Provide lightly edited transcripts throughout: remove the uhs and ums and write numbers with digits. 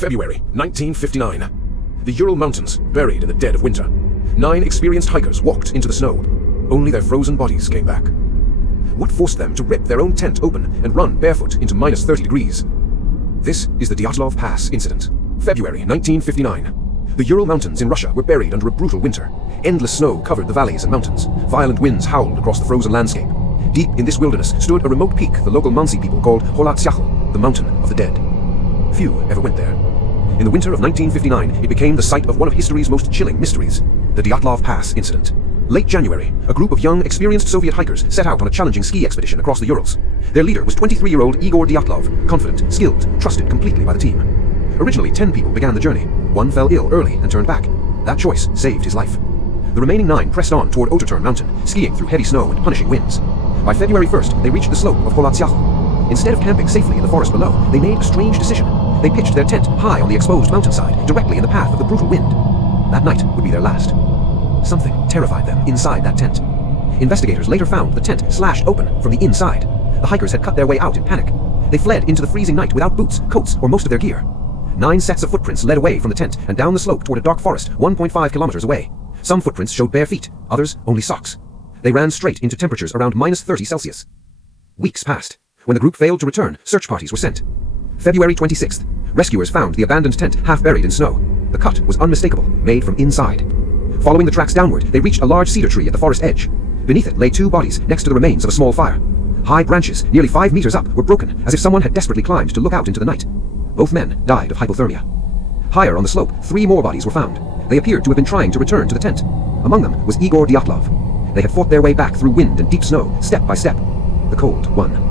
February 1959. The Ural Mountains, buried in the dead of winter. 9 experienced hikers walked into the snow. Only their frozen bodies came back. What forced them to rip their own tent open and run barefoot into minus 30 degrees? This is the Dyatlov Pass incident. February 1959. The Ural Mountains in Russia were buried under a brutal winter. Endless snow covered the valleys and mountains. Violent winds howled across the frozen landscape. Deep in this wilderness stood a remote peak the local Mansi people called the Mountain of the Dead. Few ever went there. In the winter of 1959, it became the site of one of history's most chilling mysteries, the Dyatlov Pass incident. Late January, a group of young, experienced Soviet hikers set out on a challenging ski expedition across the Urals. Their leader was 23-year-old Igor Dyatlov, confident, skilled, trusted completely by the team. Originally, 10 people began the journey. One fell ill early and turned back. That choice saved his life. The remaining 9 pressed on toward Oterturn Mountain, skiing through heavy snow and punishing winds. By February 1st, they reached the slope of Instead of camping safely in the forest below, they made a strange decision. They pitched their tent high on the exposed mountainside, directly in the path of the brutal wind. That night would be their last. Something terrified them inside that tent. Investigators later found the tent slashed open from the inside. The hikers had cut their way out in panic. They fled into the freezing night without boots, coats, or most of their gear. 9 sets of footprints led away from the tent and down the slope toward a dark forest 1.5 kilometers away. Some footprints showed bare feet, others only socks. They ran straight into temperatures around minus 30 Celsius. Weeks passed. When the group failed to return, search parties were sent. February 26th. Rescuers found the abandoned tent half buried in snow. The cut was unmistakable, made from inside. Following the tracks downward, they reached a large cedar tree at the forest edge. Beneath it lay 2 bodies next to the remains of a small fire. High branches, nearly 5 meters up, were broken, as if someone had desperately climbed to look out into the night. Both men died of hypothermia. Higher on the slope, 3 more bodies were found. They appeared to have been trying to return to the tent. Among them was Igor Dyatlov. They had fought their way back through wind and deep snow, step by step. The cold won.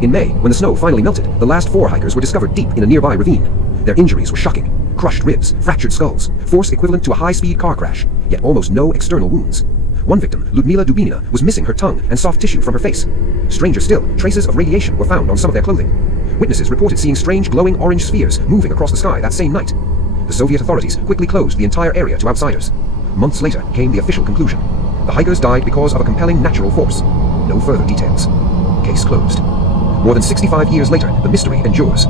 In May, when the snow finally melted, the last 4 hikers were discovered deep in a nearby ravine. Their injuries were shocking. Crushed ribs, fractured skulls, force equivalent to a high-speed car crash, yet almost no external wounds. One victim, Lyudmila Dubinina, was missing her tongue and soft tissue from her face. Stranger still, traces of radiation were found on some of their clothing. Witnesses reported seeing strange glowing orange spheres moving across the sky that same night. The Soviet authorities quickly closed the entire area to outsiders. Months later came the official conclusion. The hikers died because of a compelling natural force. No further details. Case closed. More than 65 years later, the mystery endures.